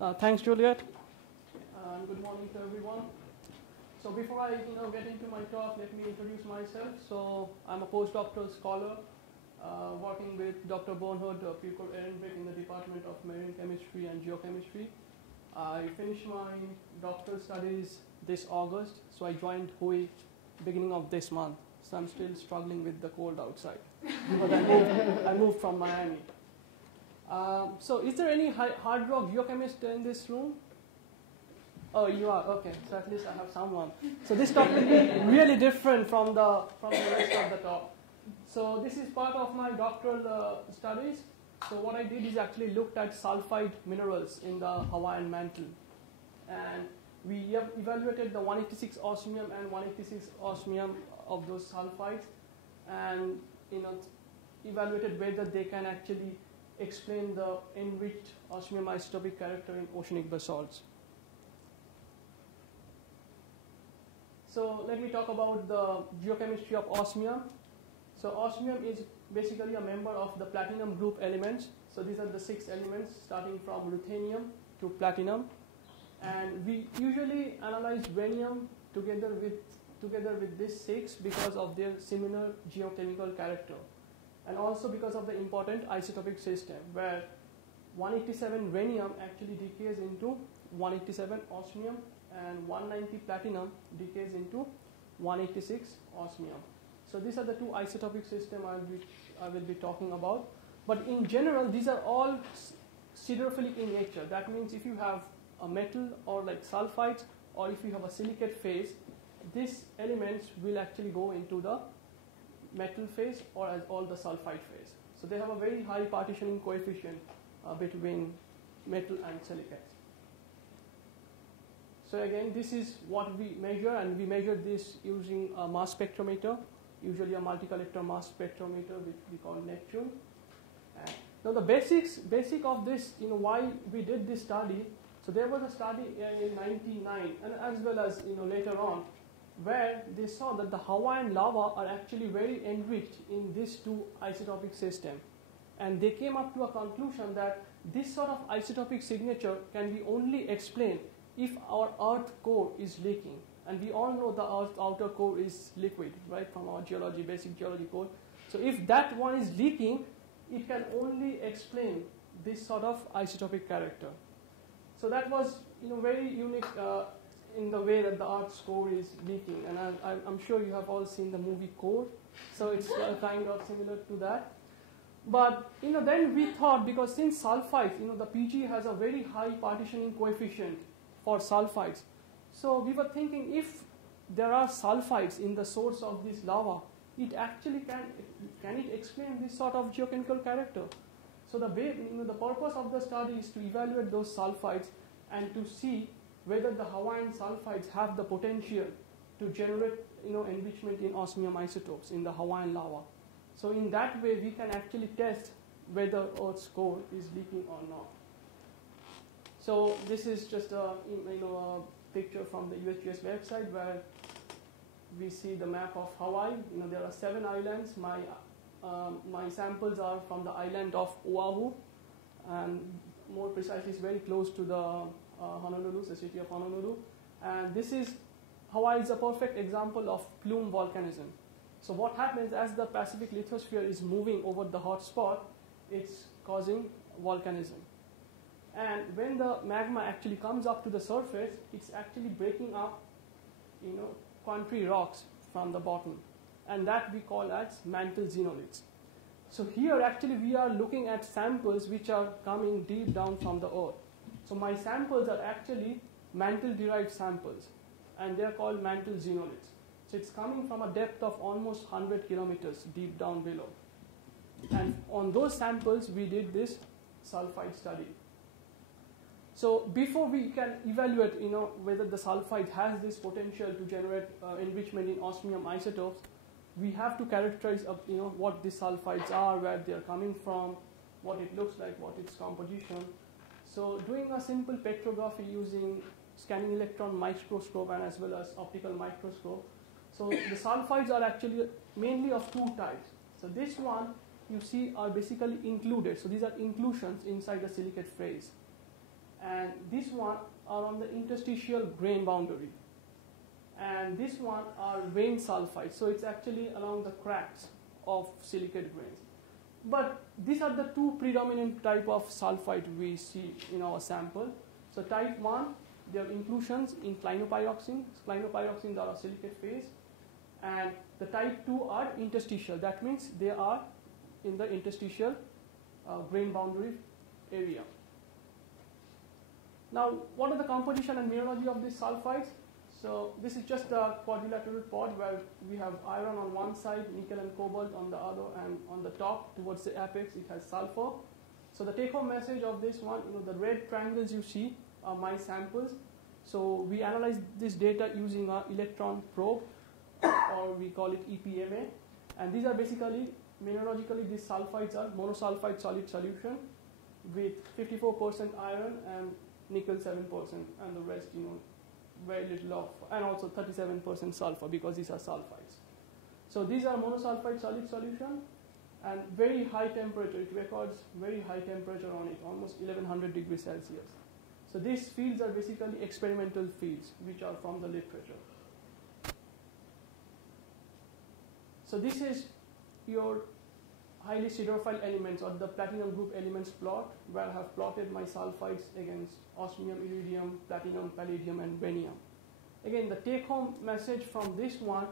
Thanks, Juliet. And good morning to everyone. So before I get into my talk, let me introduce myself. So I'm a postdoctoral scholar working with Dr. Bonhood, Pupil Ehrenbeck in the Department of Marine Chemistry and Geochemistry. I finished my doctoral studies this August, so I joined HUI beginning of this month. So I'm still struggling with the cold outside. But I moved from Miami. So is there any hard rock geochemist in this room? Oh, you are, okay. So at least I have someone. So this talk will be really different from the rest of the talk. So this is part of my doctoral studies. So what I did is actually looked at sulfide minerals in the Hawaiian mantle. And we evaluated the 186 osmium and 186 osmium of those sulfides, and evaluated whether they can actually explain the enriched osmium isotopic character in oceanic basalts. So let me talk about the geochemistry of osmium. So osmium is basically a member of the platinum group elements. So these are the 6 elements starting from ruthenium to platinum. And we usually analyze rhenium together with these 6 because of their similar geochemical character. And also because of the important isotopic system, where 187 rhenium actually decays into 187 osmium, and 190 platinum decays into 186 osmium. So these are the 2 isotopic systems I will be talking about. But in general, these are all siderophilic in nature. That means if you have a metal or like sulfides, or if you have a silicate phase, these elements will actually go into the metal phase or as all the sulfide phase. So they have a very high partitioning coefficient between metal and silicates. So again, this is what we measure, and we measure this using a mass spectrometer, usually a multi-collector mass spectrometer, which we call Neptune. Now the basic of this, why we did this study. So there was a study in 1999, and as well as later on, where they saw that the Hawaiian lava are actually very enriched in these 2 isotopic systems. And they came up to a conclusion that this sort of isotopic signature can be only explained if our earth core is leaking. And we all know the earth's outer core is liquid, right, from our geology, basic geology core. So if that one is leaking, it can only explain this sort of isotopic character. So that was very unique in the way that the earth's core is leaking. And I'm sure you have all seen the movie Core. So it's kind of similar to that. But then we thought, because since sulfides, the PG has a very high partitioning coefficient for sulfides. So we were thinking, if there are sulfides in the source of this lava, it actually can it explain this sort of geochemical character? So the purpose of the study is to evaluate those sulfides and to see whether the Hawaiian sulfides have the potential to generate enrichment in osmium isotopes in the Hawaiian lava. So in that way, we can actually test whether Earth's core is leaking or not. So this is just a picture from the USGS website, where we see the map of Hawaii. There are 7 islands. My samples are from the island of Oahu, and more precisely, it's very close to the Honolulu, the city of Honolulu. And Hawaii is a perfect example of plume volcanism. So what happens as the Pacific lithosphere is moving over the hot spot, it's causing volcanism. And when the magma actually comes up to the surface, it's actually breaking up, country rocks from the bottom. And that we call as mantle xenoliths. So here actually we are looking at samples which are coming deep down from the earth. So my samples are actually mantle-derived samples, and they're called mantle xenoliths. So it's coming from a depth of almost 100 kilometers deep down below. And on those samples, we did this sulfide study. So before we can evaluate, whether the sulfide has this potential to generate enrichment in osmium isotopes, we have to characterize, what the sulfides are, where they are coming from, what it looks like, what its composition. So doing a simple petrography using scanning electron microscope and as well as optical microscope. So the sulfides are actually mainly of 2 types. So this one you see are basically included. So these are inclusions inside the silicate phase. and this one are on the interstitial grain boundary. And this one are vein sulfides, so it's actually along the cracks of silicate grains. But these are the two predominant type of sulfide we see in our sample. So type 1, they have inclusions in clinopyroxene. Clinopyroxenes are a silicate phase. And the type 2 are interstitial. That means they are in the interstitial grain boundary area. Now, what are the composition and mineralogy of these sulfides? So this is just a quadrilateral pod where we have iron on one side, nickel and cobalt on the other, and on the top towards the apex it has sulfur. So the take-home message of this one, the red triangles you see are my samples. So we analyze this data using an electron probe, or we call it EPMA. And these are basically, mineralogically, these sulfides are monosulfide solid solution with 54% iron and nickel 7%, and the rest, very little of, and also 37% sulfur because these are sulfides. So these are monosulfide solid solution and very high temperature. It records very high temperature on it, almost 1100 degrees Celsius. So these fields are basically experimental fields which are from the literature. So this is your highly siderophile elements or the platinum group elements plot, where I have plotted my sulfides against osmium, iridium, platinum, palladium, and rhenium. Again, the take-home message from this one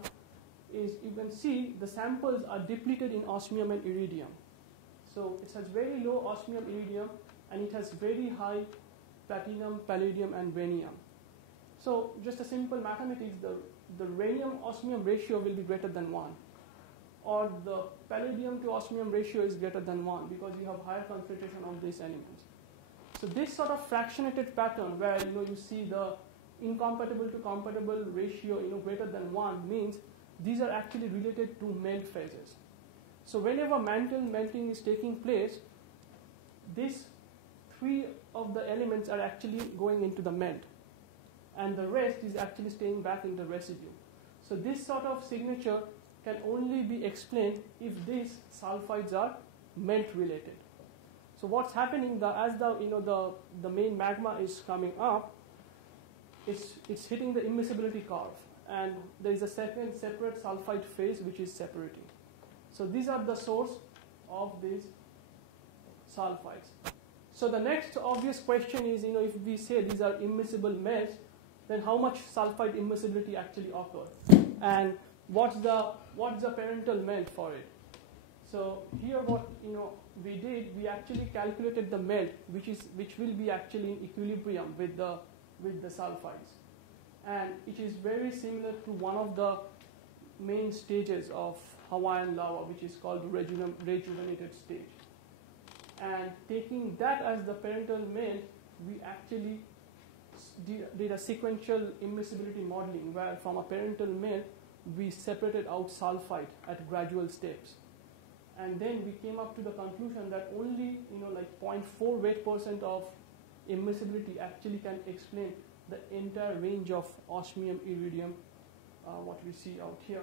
is you can see the samples are depleted in osmium and iridium. So it has very low osmium, iridium, and it has very high platinum, palladium, and rhenium. So just a simple mathematics, the rhenium-osmium ratio will be greater than 1. Or the palladium to osmium ratio is greater than 1 because you have higher concentration of these elements. So this sort of fractionated pattern where you see the incompatible to compatible ratio greater than 1 means these are actually related to melt phases. So whenever mantle melting is taking place, these 3 of the elements are actually going into the melt, and the rest is actually staying back in the residue. So this sort of signature can only be explained if these sulfides are melt related. So what's happening as the main magma is coming up, it's hitting the immiscibility curve, and there is a second separate sulfide phase which is separating. So these are the source of these sulfides. So the next obvious question is, if we say these are immiscible melts, then how much sulfide immiscibility actually occurs, and what's the parental melt for it? So here what we did, we actually calculated the melt which will be actually in equilibrium with the sulfides, and it is very similar to one of the main stages of Hawaiian lava, which is called rejuvenated stage. And taking that as the parental melt, we actually did a sequential immiscibility modeling where from a parental melt we separated out sulfide at gradual steps, and then we came up to the conclusion that only 0.4 weight% of immiscibility actually can explain the entire range of osmium, iridium, what we see out here.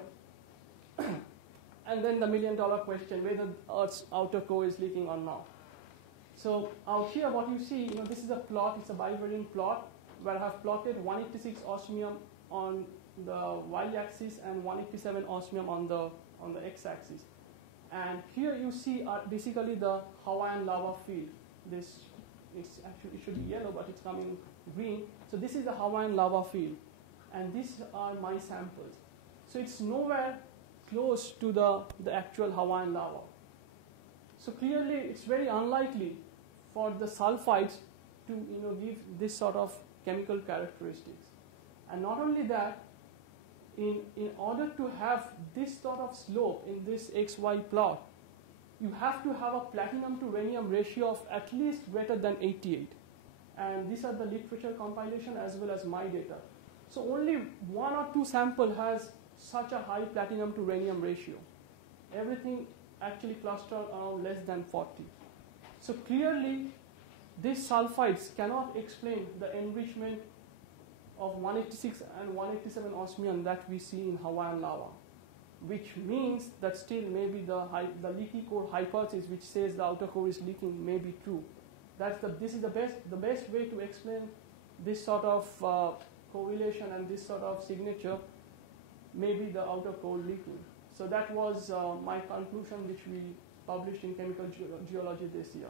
And then the $1 million question, whether Earth's outer core is leaking or not. So out here what you see, this is a plot, it's a bivariant plot where I have plotted 186 osmium on the y-axis and 187 osmium on the x-axis. And here you see basically the Hawaiian lava field. It should be yellow, but it's coming green. So this is the Hawaiian lava field, and these are my samples. So it's nowhere close to the actual Hawaiian lava. So clearly it's very unlikely for the sulfides to give this sort of chemical characteristics. And not only that, in order to have this sort of slope in this XY plot, you have to have a platinum to rhenium ratio of at least greater than 88. And these are the literature compilation as well as my data. So only 1 or 2 sample has such a high platinum to rhenium ratio. Everything actually cluster around less than 40. So clearly these sulfides cannot explain the enrichment of 186 and 187 osmium that we see in Hawaiian lava, which means that still maybe the leaky core hypothesis, which says the outer core is leaking, may be true. this is the best way to explain this sort of correlation and this sort of signature, maybe the outer core liquid. So that was my conclusion, which we published in Chemical Geology this year.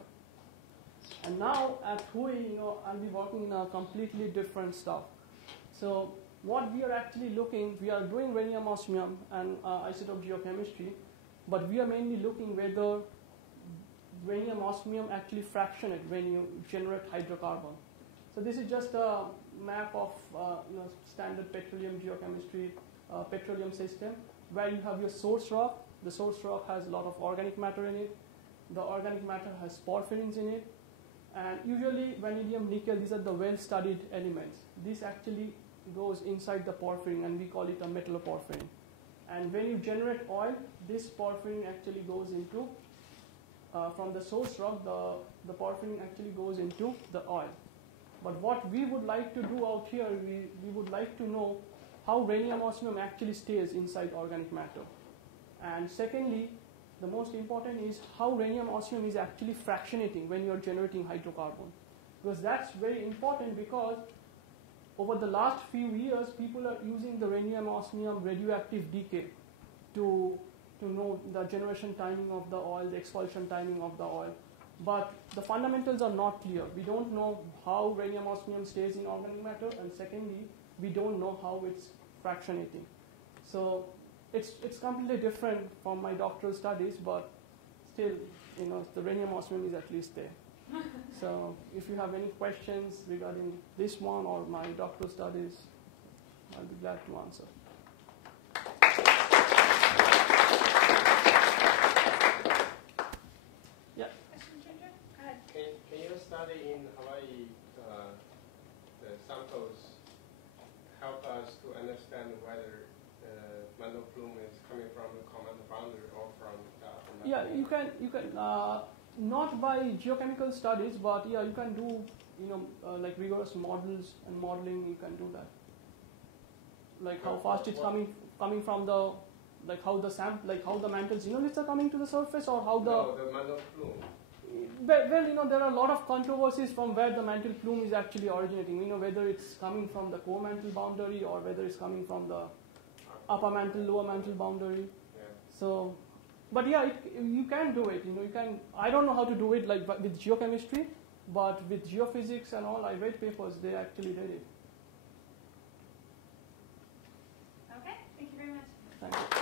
And now at HUI, I'll be working in a completely different stuff. So what we are actually we are doing rhenium osmium and isotope geochemistry, but we are mainly looking whether rhenium osmium actually fractionate when you generate hydrocarbon. So this is just a map of standard petroleum geochemistry, petroleum system, where you have your source rock. The source rock has a lot of organic matter in it. The organic matter has porphyrins in it. And usually vanadium, nickel, these are the well-studied elements. This actually goes inside the porphyrin, and we call it a metalloporphyrin. And when you generate oil, this porphyrin actually goes into, from the source rock, the porphyrin actually goes into the oil. But what we would like to do out here, we would like to know how rhenium osmium actually stays inside organic matter. And secondly, the most important is how rhenium osmium is actually fractionating when you're generating hydrocarbon. Because that's very important, because over the last few years, people are using the rhenium osmium radioactive decay to know the generation timing of the oil, the expulsion timing of the oil. But the fundamentals are not clear. We don't know how rhenium osmium stays in organic matter, and secondly, we don't know how it's fractionating. So it's completely different from my doctoral studies, but still, the rhenium osmium is at least there. So if you have any questions regarding this one or my doctoral studies, I'll be glad to answer. Yeah. Question, Ginger? Go ahead. Can you study in Hawaii the samples help us to understand whether the mantle plume is coming from the common boundary or from the Yeah, you can not by geochemical studies, but yeah, you can do like rigorous models and modeling. You can do that, like how fast it's coming from the, like how the mantles are coming to the surface, or how the mantle plume. Well, there are a lot of controversies from where the mantle plume is actually originating. Whether it's coming from the core mantle boundary or whether it's coming from the upper mantle, lower mantle boundary. Yeah. So, but yeah, you can do it. You can. I don't know how to do it like with geochemistry, but with geophysics and all, I read papers. They actually did it. Okay. Thank you very much. Thank you.